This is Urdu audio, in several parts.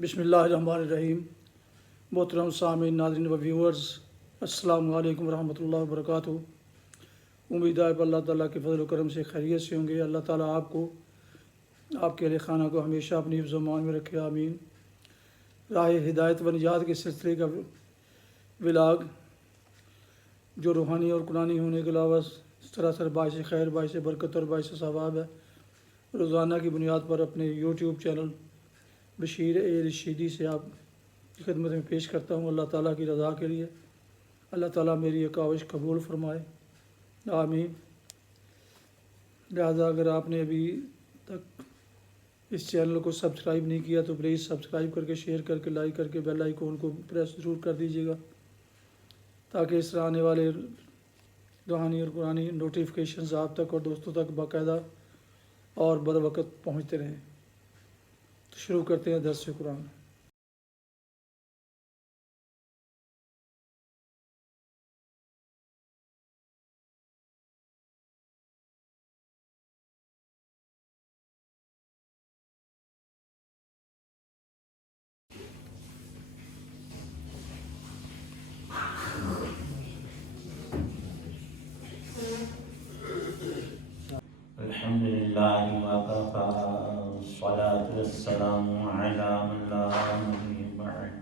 بسم اللہ الرحمن الرحیم۔ محترم سامعین، ناظرین و ویورز، السلام علیکم ورحمۃ اللہ وبرکاتہ۔ امید ہے کہ اللہ تعالیٰ کے فضل و کرم سے خیریت سے ہوں گے۔ اللہ تعالیٰ آپ کو، آپ کے اہل خانہ کو ہمیشہ اپنی حفظ و امان میں رکھے، آمین۔ راہ ہدایت و نجات کے سلسلے کا ولاگ جو روحانی اور قرآنی ہونے کے علاوہ سراسر باعث خیر، باعث برکت اور باعث ثواب ہے، روزانہ کی بنیاد پر اپنے یوٹیوب چینل بشیر رشیدی سے آپ کی خدمت میں پیش کرتا ہوں، اللہ تعالیٰ کی رضا کے لیے۔ اللہ تعالیٰ میری یہ کاوش قبول فرمائے، آمین۔ لہٰذا اگر آپ نے ابھی تک اس چینل کو سبسکرائب نہیں کیا تو پلیز سبسکرائب کر کے، شیئر کر کے، لائک کر کے، بیل آئیکن کو پریس ضرور کر دیجیے گا، تاکہ اس طرح آنے والے روحانی اور قرآنی نوٹیفیکیشنز آپ تک اور دوستوں تک باقاعدہ اور بروقت پہنچتے رہیں۔ تو شروع کرتے ہیں درس قرآن۔ الحمد لله وكفى والصلاة والسلام على من لا نبي بعد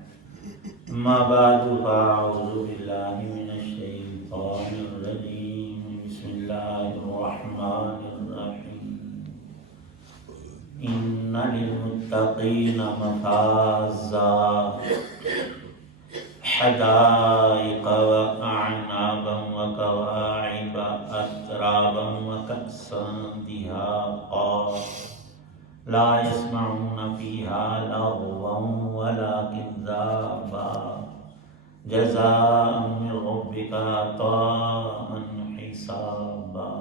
أما بعد فأعوذ بالله من الشيطان الرجيم بسم الله الرحمن الرحيم إن للمتقين مفازا حدائق وأعنابا وكواعب أترابا وكأسا دهاقا لا يسمعون فيها لغوا ولا كذابا جزاء من ربك عطاء حسابا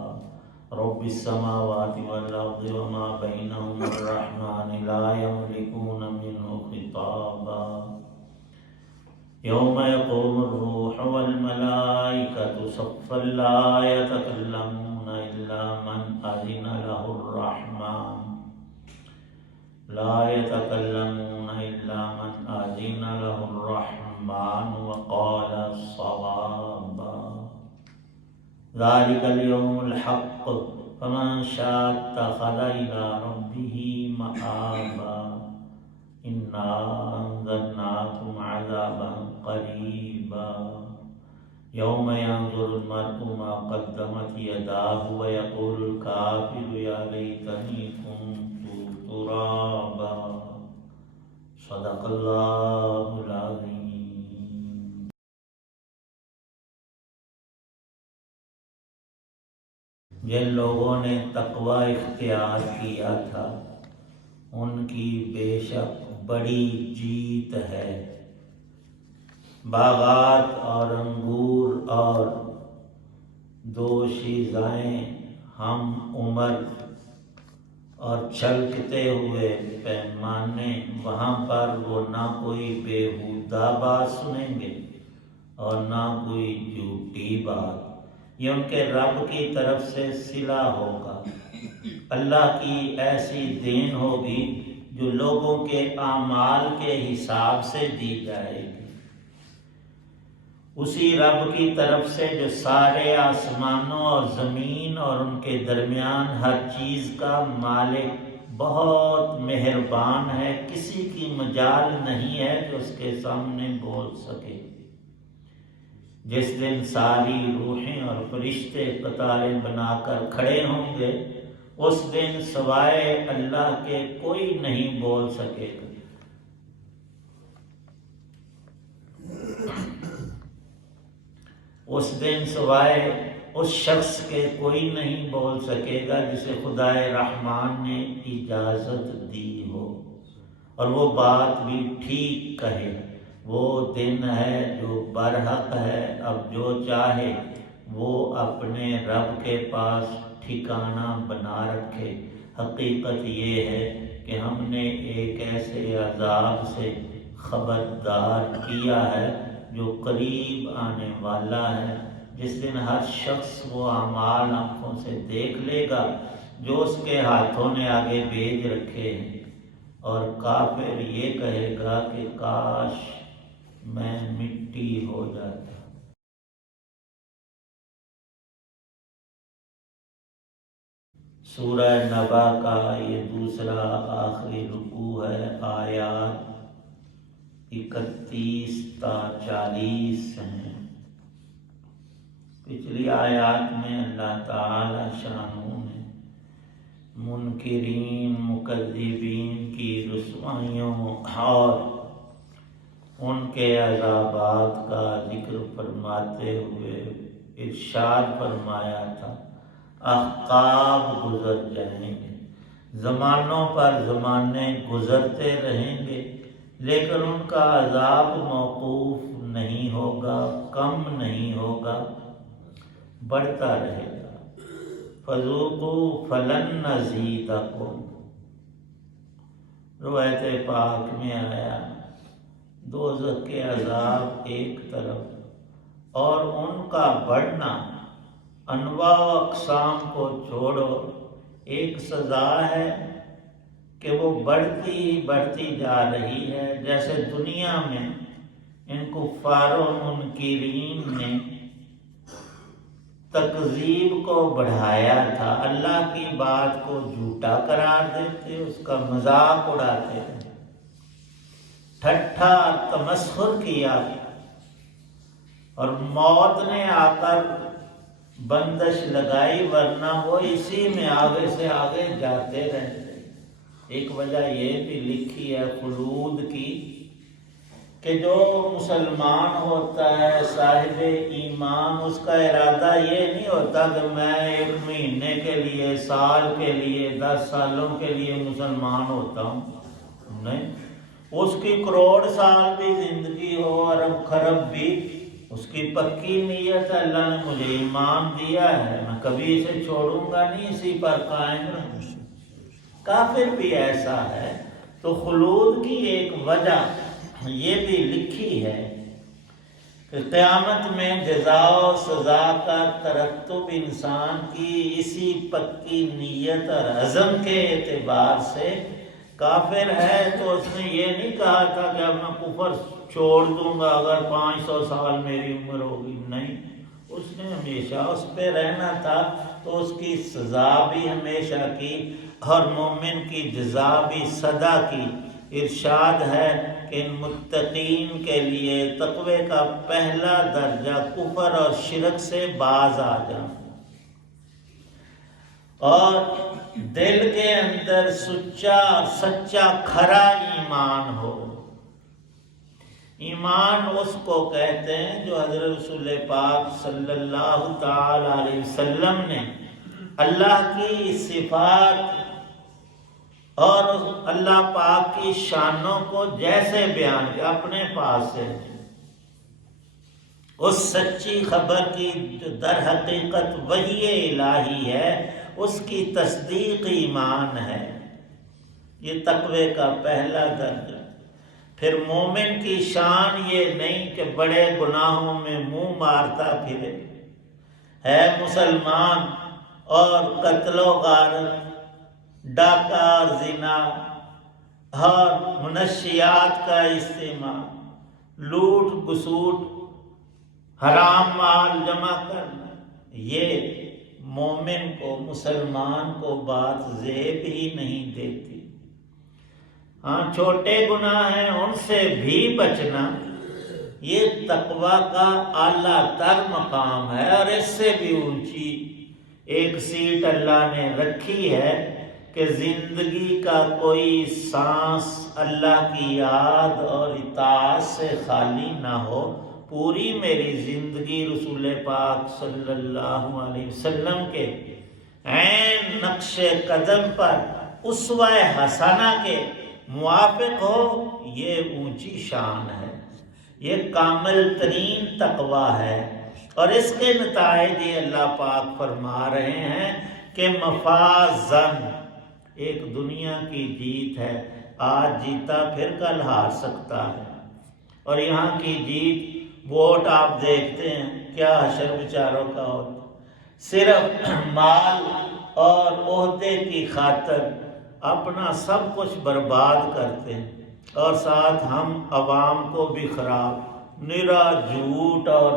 رب السماوات والأرض وما بينهما الرحمن لا يملكون منه خطابا يوم يقوم الروح والملائكة صفا لا يتكلمون إلا من أذن له الرحمن وقال صوابا ذلك اليوم الحق فمن شاء اتخذ إلى ربه مآبا إنا أنذرناكم عذابا قريبا يوم ينظر المرء ما قدمت يداه ويقول الكافر يا ليتني كنت ترابا صدق الله العظيم۔ جن لوگوں نے تقوی اختیار کیا تھا ان کی بے شک بڑی جیت ہے۔ باغات اور انگور اور دوشیزائیں ہم عمر اور چھلکتے ہوئے پیمانے، وہاں پر وہ نہ کوئی بیہودہ بات سنیں گے اور نہ کوئی جھوٹی بات۔ یہ ان کے رب کی طرف سے صلہ ہوگا، اللہ کی ایسی دین ہوگی جو لوگوں کے اعمال کے حساب سے دی جائے گی۔ اسی رب کی طرف سے جو سارے آسمانوں اور زمین اور ان کے درمیان ہر چیز کا مالک، بہت مہربان ہے، کسی کی مجال نہیں ہے کہ اس کے سامنے بول سکے۔ جس دن ساری روحیں اور فرشتے قطاریں بنا کر کھڑے ہوں گے، اس دن سوائے اللہ کے کوئی نہیں بول سکے گا۔ اس دن سوائے اس شخص کے کوئی نہیں بول سکے گا جسے خدائے رحمان نے اجازت دی ہو اور وہ بات بھی ٹھیک کہے۔ وہ دن ہے جو برحق ہے، اب جو چاہے وہ اپنے رب کے پاس ٹھکانہ بنا رکھے۔ حقیقت یہ ہے کہ ہم نے ایک ایسے عذاب سے خبردار کیا ہے جو قریب آنے والا ہے، جس دن ہر شخص وہ اعمال آنکھوں سے دیکھ لے گا جو اس کے ہاتھوں نے آگے بھیج رکھے ہیں، اور کافر یہ کہے گا کہ کاش میں مٹی ہو جاتا۔ سورہ نبا کا یہ دوسرا آخری رکوع ہے، آیات 31 تا 40 ہیں۔ پچھلی آیات میں اللہ تعالی شانہ نے منکرین مکذبین کی رسوائیوں اور ان کے عذابات کا ذکر فرماتے ہوئے ارشاد فرمایا تھا، احقاب گزر جائیں گے، زمانوں پر زمانے گزرتے رہیں گے، لیکن ان کا عذاب موقوف نہیں ہوگا، کم نہیں ہوگا، بڑھتا رہے گا۔ فذوقوا فلن نزیدکم، روایت پاک میں آیا دوزخ کے عذاب ایک طرف اور ان کا بڑھنا، انواع و اقسام کو چھوڑو، ایک سزا ہے کہ وہ بڑھتی ہی بڑھتی جا رہی ہے۔ جیسے دنیا میں ان کفار و منکرین نے تکذیب کو بڑھایا تھا، اللہ کی بات کو جھوٹا قرار دیتے، اس کا مذاق اڑاتے تھے، ٹھٹھا تمسخر کیا، اور موت نے آ کر بندش لگائی، ورنہ وہ اسی میں آگے سے آگے جاتے رہتے۔ ایک وجہ یہ بھی لکھی ہے خلود کی کہ جو مسلمان ہوتا ہے صاحب ایمان، اس کا ارادہ یہ نہیں ہوتا کہ میں 1 مہینے کے لیے، سال کے لیے، 10 سالوں کے لیے مسلمان ہوتا ہوں، نہیں، اس کی کروڑ سال بھی زندگی ہو، ارب خرب بھی، اس کی پکی نیت ہے اللہ نے مجھے ایمان دیا ہے، میں کبھی اسے چھوڑوں گا نہیں، اسی پر قائم رہوں گا۔ کافر بھی ایسا ہے۔ تو خلود کی ایک وجہ یہ بھی لکھی ہے کہ قیامت میں جزا و سزا کا ترتب انسان کی اسی پکی نیت اور عزم کے اعتبار سے۔ کافر ہے تو اس نے یہ نہیں کہا تھا کہ اب میں کفر چھوڑ دوں گا اگر 500 سال میری عمر ہوگی، نہیں، اس نے ہمیشہ اس پہ رہنا تھا، تو اس کی سزا بھی ہمیشہ کی اور مومن کی جزا بھی سدا کی۔ ارشاد ہے کہ ان متقین کے لیے تقوی کا پہلا درجہ کفر اور شرک سے باز آ جانا، اور دل کے اندر سچا کھرا ایمان ہو۔ ایمان اس کو کہتے ہیں جو حضرت رسول پاک صلی اللہ تعالی علیہ وسلم نے اللہ کی صفات اور اللہ پاک کی شانوں کو جیسے بیان کیا اپنے پاس سے، اس سچی خبر کی جو در حقیقت وحی الہی ہے، اس کی تصدیق ایمان ہے۔ یہ تقوی کا پہلا درجہ۔ پھر مومن کی شان یہ نہیں کہ بڑے گناہوں میں منہ مارتا پھرے، ہے مسلمان اور قتل و غارت، ڈاکہ اور زنا اور منشیات کا استعمال، لوٹ گسوٹ، حرام مال جمع کرنا، یہ مومن کو، مسلمان کو بات زیب ہی نہیں دیتی۔ ہاں چھوٹے گناہ ہیں ان سے بھی بچنا، یہ تقوی کا اعلیٰ تر مقام ہے، اور اس سے بھی اونچی ایک سیٹ اللہ نے رکھی ہے کہ زندگی کا کوئی سانس اللہ کی یاد اور اطاعت سے خالی نہ ہو۔ پوری میری زندگی رسول پاک صلی اللہ علیہ وسلم کے عین نقش قدم پر اسوہ حسنہ کے موافق ہو، یہ اونچی شان ہے، یہ کامل ترین تقوی ہے۔ اور اس کے نتائج یہ اللہ پاک فرما رہے ہیں کہ مفازن، ایک دنیا کی جیت ہے، آج جیتا پھر کل ہار سکتا ہے، اور یہاں کی جیت ووٹ آپ دیکھتے ہیں کیا حشر بیچاروں کا ہوتا، صرف مال اور عہدے کی خاطر اپنا سب کچھ برباد کرتے ہیں، اور ساتھ ہم عوام کو بھی خراب، نرا جھوٹ اور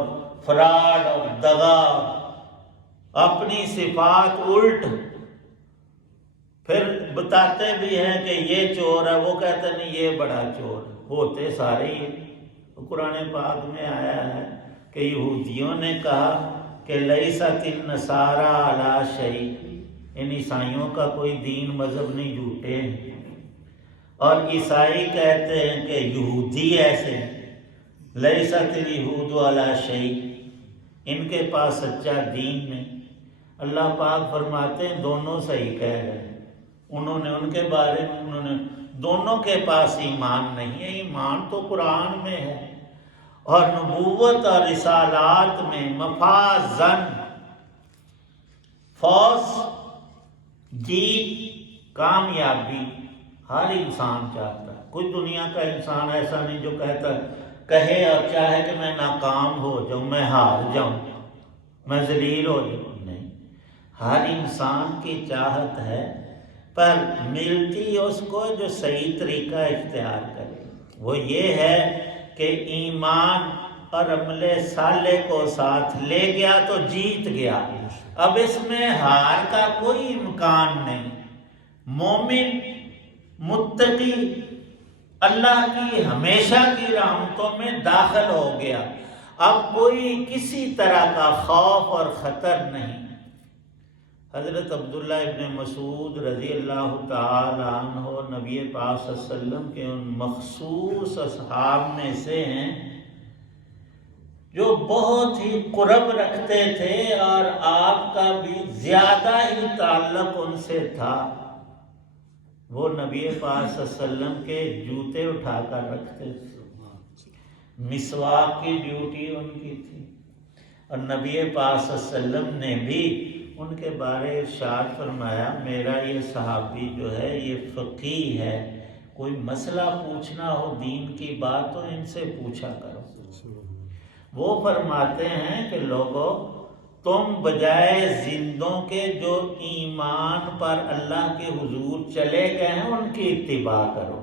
فراڈ اور دغا، اپنی صفات الٹ، پھر بتاتے بھی ہیں کہ یہ چور ہے، وہ کہتے نہیں یہ بڑا چور ہے، ہوتے سارے ہی۔ قرآن پاک میں آیا ہے کہ یہودیوں نے کہا کہ لیست النصارى علی شیء، ان عیسائیوں کا کوئی دین مذہب نہیں، جھوٹے ہیں۔ اور عیسائی کہتے ہیں کہ یہودی ایسے لیست الیہود علی شیء، ان کے پاس سچا دین نہیں۔ اللہ پاک فرماتے ہیں دونوں صحیح کہہ رہے ہیں، انہوں نے ان کے بارے میں، انہوں نے دونوں کے پاس ایمان نہیں ہے۔ ایمان تو قرآن میں ہے، اور نبوت اور رسالات میں مفازن، فوز، جیت، کامیابی ہر انسان چاہتا ہے۔ کوئی دنیا کا انسان ایسا نہیں جو کہے اور چاہے کہ میں ناکام ہو جاؤں، میں ہار جاؤں، میں ذلیل ہو جاؤں، نہیں۔ ہر انسان کی چاہت ہے، پر ملتی اس کو جو صحیح طریقہ اختیار کرے۔ وہ یہ ہے کہ ایمان اور عمل صالح کو ساتھ لے گیا تو جیت گیا، اب اس میں ہار کا کوئی امکان نہیں۔ مومن متقی اللہ کی ہمیشہ کی رحمتوں میں داخل ہو گیا، اب کوئی کسی طرح کا خوف اور خطر نہیں۔ حضرت عبداللہ ابن مسعود رضی اللہ تعالی عنہ نبی پاک صلی اللہ علیہ وسلم کے ان مخصوص اصحاب میں سے ہیں جو بہت ہی قرب رکھتے تھے، اور آپ کا بھی زیادہ ہی تعلق ان سے تھا۔ وہ نبی پاک صلی اللہ علیہ وسلم کے جوتے اٹھا کر رکھتے تھے، مسواک کی ڈیوٹی ان کی تھی، اور نبی پاک صلی اللہ علیہ وسلم نے بھی ان کے بارے ارشاد فرمایا میرا یہ صحابی جو ہے یہ فقیہ ہے، کوئی مسئلہ پوچھنا ہو دین کی بات تو ان سے پوچھا کرو۔ وہ فرماتے ہیں کہ لوگوں تم بجائے زندوں کے جو ایمان پر اللہ کے حضور چلے گئے ہیں ان کی اتباع کرو۔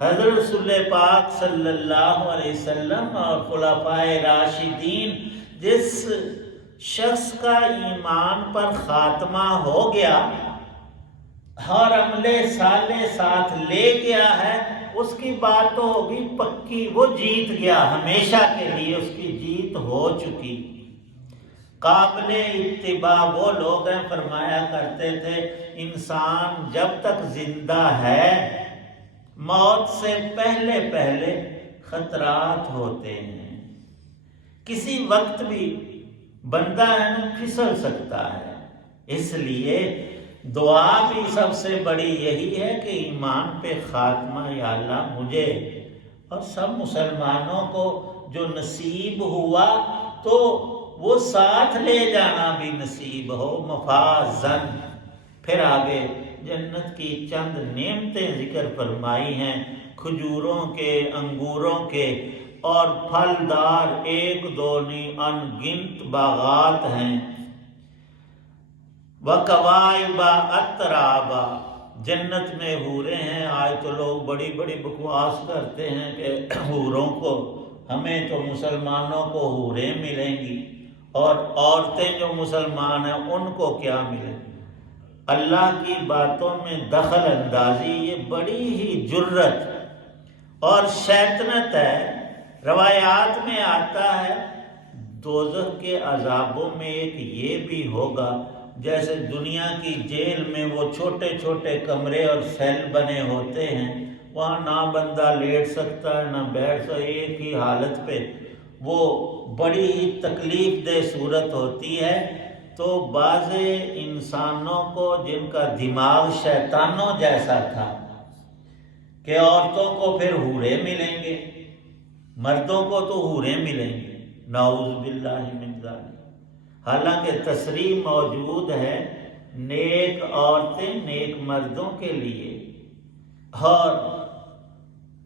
حضرت رسول پاک صلی اللہ علیہ وسلم اور خلفائے راشدین، جس شخص کا ایمان پر خاتمہ ہو گیا اور عمل صالح ساتھ لے گیا ہے، اس کی بات تو ہوگی پکی، وہ جیت گیا، ہمیشہ کے لیے اس کی جیت ہو چکی۔ قابل اتباع وہ لوگ ہیں، فرمایا کرتے تھے انسان جب تک زندہ ہے موت سے پہلے پہلے خطرات ہوتے ہیں، کسی وقت بھی بندہ ہے نا پھسل سکتا ہے، اس لیے دعا بھی سب سے بڑی یہی ہے کہ ایمان پہ خاتمہ یا اللہ مجھے اور سب مسلمانوں کو جو نصیب ہوا تو وہ ساتھ لے جانا بھی نصیب ہو، مفازن۔ پھر آگے جنت کی چند نعمتیں ذکر فرمائی ہیں، کھجوروں کے، انگوروں کے اور پھلدار ایک دو نہیں ان گنت باغات ہیں۔ وَكَوَاعِبَ أَتْرَابًا، جنت میں حوریں ہیں۔ آج تو لوگ بڑی بڑی بکواس کرتے ہیں کہ حوروں کو، ہمیں تو مسلمانوں کو حوریں ملیں گی اور عورتیں جو مسلمان ہیں ان کو کیا ملے۔ اللہ کی باتوں میں دخل اندازی یہ بڑی ہی جرت اور شیطنت ہے۔ روایات میں آتا ہے دوزخ کے عذابوں میں ایک یہ بھی ہوگا، جیسے دنیا کی جیل میں وہ چھوٹے چھوٹے کمرے اور سیل بنے ہوتے ہیں، وہاں نہ بندہ لیٹ سکتا ہے نہ بیٹھ سکتا، ایک ہی حالت پہ، وہ بڑی ہی تکلیف دہ صورت ہوتی ہے۔ تو بعض انسانوں کو جن کا دماغ شیطانوں جیسا تھا کہ عورتوں کو پھر حوریں ملیں گے، مردوں کو تو حوریں ملیں گے، نعوذ باللہ من ذالک۔ حالانکہ تصریح موجود ہے نیک عورتیں نیک مردوں کے لیے۔ اور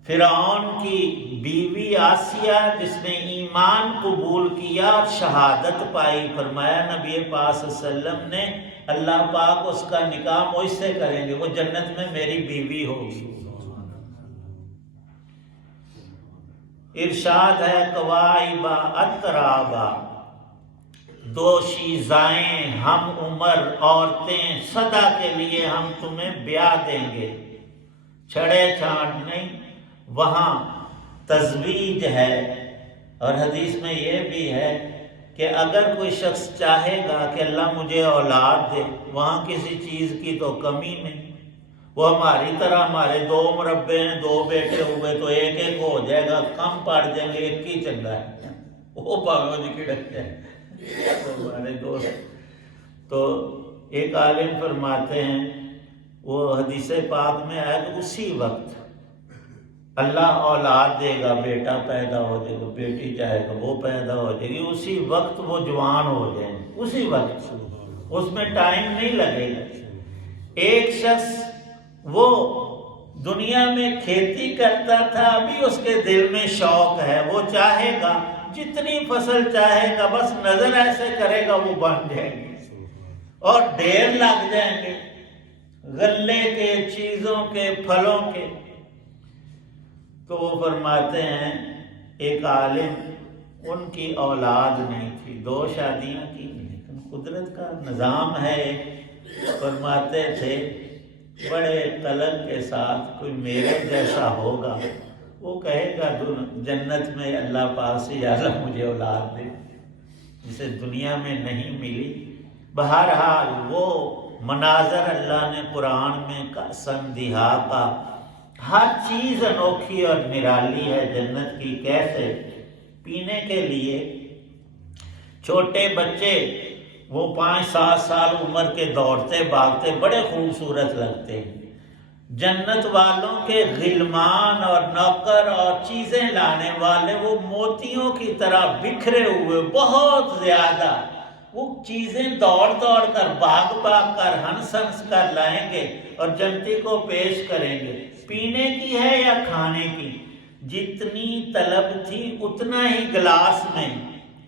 فرعون کی بیوی آسیہ جس نے ایمان قبول کیا اور شہادت پائی، فرمایا نبی پاک صلی اللہ علیہ وسلم نے اللہ پاک اس کا نکاح مجھ سے کریں گے، وہ جنت میں میری بیوی ہوگی۔ ارشاد ہے قوائبا اترابا، دوشیزائیں ہم عمر عورتیں سدا کے لیے ہم تمہیں بیاہ دیں گے، چھڑے چھانٹ نہیں، وہاں تزویج ہے۔ اور حدیث میں یہ بھی ہے کہ اگر کوئی شخص چاہے گا کہ اللہ مجھے اولاد دے، وہاں کسی چیز کی تو کمی نہیں۔ وہ ہماری طرح ہمارے 2 مربع ہیں، 2 بیٹے ہوئے تو ایک ایک ہو جائے گا، کم پڑ جائیں گے، ایک ہی چنگا ہے، وہ پاگل کی ڈک جائے ہمارے دوست۔ تو ایک عالم فرماتے ہیں، وہ حدیث پاک میں آیا کہ اسی وقت اللہ اولاد دے گا، بیٹا پیدا ہو جائے گا، بیٹی چاہے گا وہ پیدا ہو جائے گی، اسی وقت وہ جوان ہو جائیں گے، اسی وقت، اس میں ٹائم نہیں لگے گا۔ ایک شخص وہ دنیا میں کھیتی کرتا تھا، ابھی اس کے دل میں شوق ہے، وہ چاہے گا جتنی فصل چاہے گا، بس نظر ایسے کرے گا وہ بن جائے گی، اور ڈھیر لگ جائیں گے غلے کے، چیزوں کے، پھلوں کے۔ تو وہ فرماتے ہیں ایک عالم، ان کی اولاد نہیں تھی، 2 شادیاں کی، لیکن قدرت کا نظام ہے۔ فرماتے تھے بڑے طلب کے ساتھ کوئی میرے جیسا ہوگا، وہ کہے گا جنت میں اللہ پاک سے یا اللہ مجھے اولاد دے، جسے دنیا میں نہیں ملی۔ بہرحال وہ مناظر اللہ نے قرآن میں قسم دہا کا، ہر چیز انوکھی اور نرالی ہے جنت کی۔ کیسے؟ پینے کے لیے چھوٹے بچے وہ 5-7 سال عمر کے دوڑتے بھاگتے بڑے خوبصورت لگتے ہیں۔ جنت والوں کے غلمان اور نوکر اور چیزیں لانے والے وہ موتیوں کی طرح بکھرے ہوئے، بہت زیادہ، وہ چیزیں دوڑ دوڑ کر، بھاگ بھاگ کر، ہنس ہنس کر لائیں گے اور جنتی کو پیش کریں گے۔ پینے کی ہے یا کھانے کی، جتنی طلب تھی اتنا ہی گلاس میں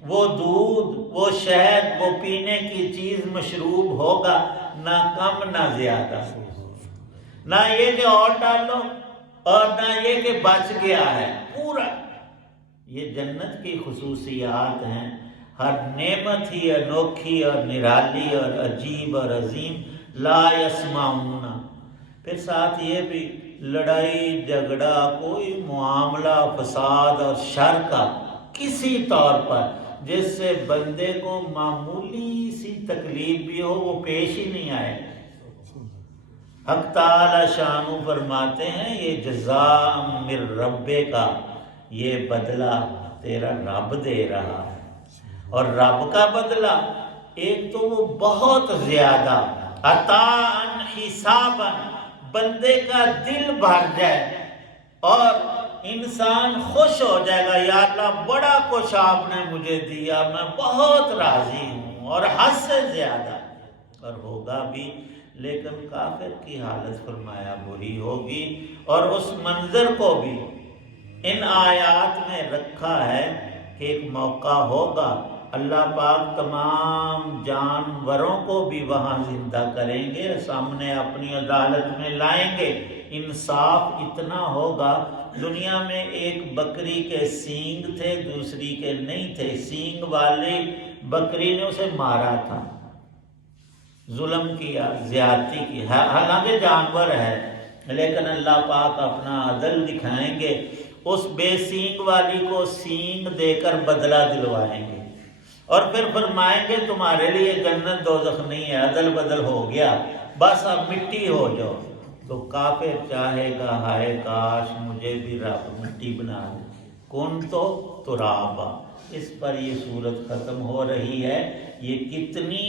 وہ دودھ، وہ شہد، وہ پینے کی چیز مشروب ہوگا، نہ کم نہ زیادہ، نہ یہ کہ اور ڈالو اور نہ یہ کہ بچ گیا ہے، پورا۔ یہ جنت کی خصوصیات ہیں، ہر نعمت ہی انوکھی اور نرالی اور عجیب اور عظیم۔ لا یسمعون، پھر ساتھ یہ بھی لڑائی جھگڑا، کوئی معاملہ فساد اور شر کا کسی طور پر جس سے بندے کو معمولی سی تکلیف بھی ہو، وہ پیش ہی نہیں آئے۔ حق تعالی شانو فرماتے ہیں یہ جزاء من ربے کا، یہ بدلہ تیرا رب دے رہا ہے۔ اور رب کا بدلہ ایک تو وہ بہت زیادہ عطاء حسابا، بندے کا دل بھر جائے اور انسان خوش ہو جائے گا، یا اللہ بڑا کچھ آپ نے مجھے دیا، میں بہت راضی ہوں، اور حد سے زیادہ، اور ہوگا بھی۔ لیکن کافر کی حالت فرمایا بری ہوگی، اور اس منظر کو بھی ان آیات میں رکھا ہے کہ ایک موقع ہوگا، اللہ پاک تمام جانوروں کو بھی وہاں زندہ کریں گے، سامنے اپنی عدالت میں لائیں گے۔ انصاف اتنا ہوگا، دنیا میں ایک بکری کے سینگ تھے، دوسری کے نہیں تھے، سینگ والی بکری نے اسے مارا تھا، ظلم کیا، زیادتی کی، حالانکہ جانور ہے، لیکن اللہ پاک اپنا عدل دکھائیں گے، اس بے سینگ والی کو سینگ دے کر بدلہ دلوائیں گے، اور پھر فرمائیں گے تمہارے لیے جنت دوزخ نہیں ہے، عدل بدل ہو گیا، بس اب مٹی ہو جاؤ۔ تو کافر چاہے گا ہائے کاش مجھے بھی رب مٹی بنا دے، کن تو ترابا۔ اس پر یہ صورت ختم ہو رہی ہے۔ یہ کتنی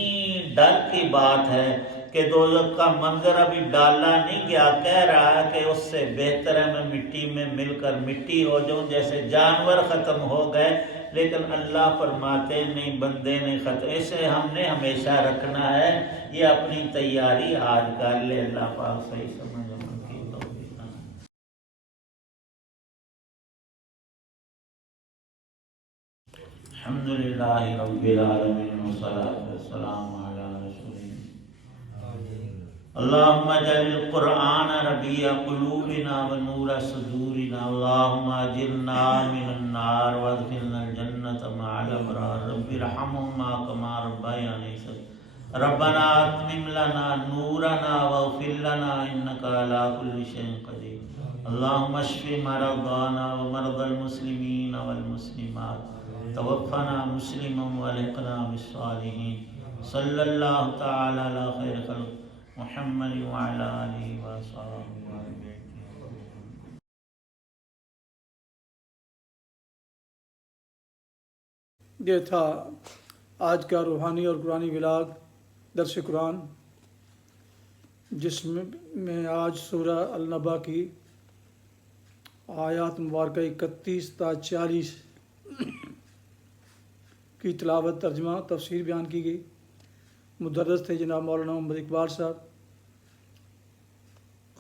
ڈر کی بات ہے کہ دوزخ کا منظر ابھی ڈالا نہیں گیا، کہہ رہا ہے کہ اس سے بہتر ہے میں مٹی میں مل کر مٹی ہو جاؤں، جیسے جانور ختم ہو گئے، لیکن اللہ فرماتے نہیں، بندے نے ختم، اسے ہم نے ہمیشہ رکھنا ہے، یہ اپنی تیاری آج کر لے۔ اللہ پاک صحیح سمجھ عمل کی توفیق عطا۔ الحمدللہ رب العالمین والصلاة والسلام علی رسول اللهم اجعل القرآن ربيع قلوبنا ونور صدورنا اللهم اجرنا من النار وادخلنا الجنة مع الأبرار رب ارحمهما كما ربياني صغيرا ربنا اتمم لنا نورنا واغفر لنا إنك على كل شيء قدير اللهم اشف مرضانا ومرضى المسلمين والمسلمات توفنا مسلما والحقنا بالصالحين صلی اللہ تعالی علی خیر خلق محمد وعلی آلہ وصحبہ اجمعین۔ یہ تھا آج کا روحانی اور قرآنی ولاگ درس قرآن، جس میں آج سورہ النبا کی آیات مبارکہ 31 تا 40 کی تلاوت، ترجمہ، تفسیر بیان کی گئی۔ مدرس تھے جناب مولانا محمد اقبال صاحب،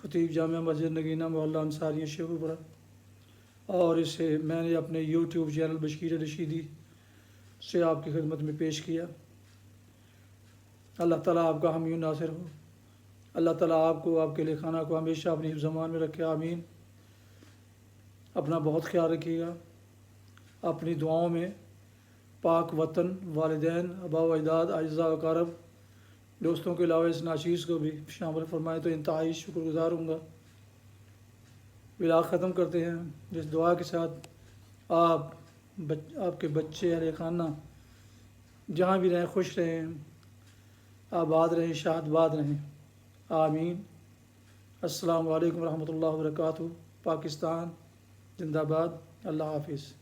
خطیب جامعہ مسجد نگینہ محلہ انصاریہ شیخو پورہ، اور اسے میں نے اپنے یوٹیوب چینل بشیر رشیدی سے آپ کی خدمت میں پیش کیا۔ اللہ تعالیٰ آپ کا حامی و ناصر ہو، اللہ تعالیٰ آپ کو، آپ کے لکھانہ کو ہمیشہ اپنی حفظ امان میں رکھے، آمین۔ اپنا بہت خیال رکھیے گا، اپنی دعاؤں میں پاک وطن، والدین، آباء و اجداد، اعزاء و اقارب، دوستوں کے علاوہ اس ناچیز کو بھی شامل فرمائے تو انتہائی شکر گزار ہوں گا۔ ولاگ ختم کرتے ہیں جس دعا کے ساتھ آپ کے بچے، اہل خانہ جہاں بھی رہیں خوش رہیں، آباد رہیں، شاد باد رہیں، آمین۔ السلام علیکم ورحمۃ اللہ وبرکاتہ۔ پاکستان زندہ باد۔ اللہ حافظ۔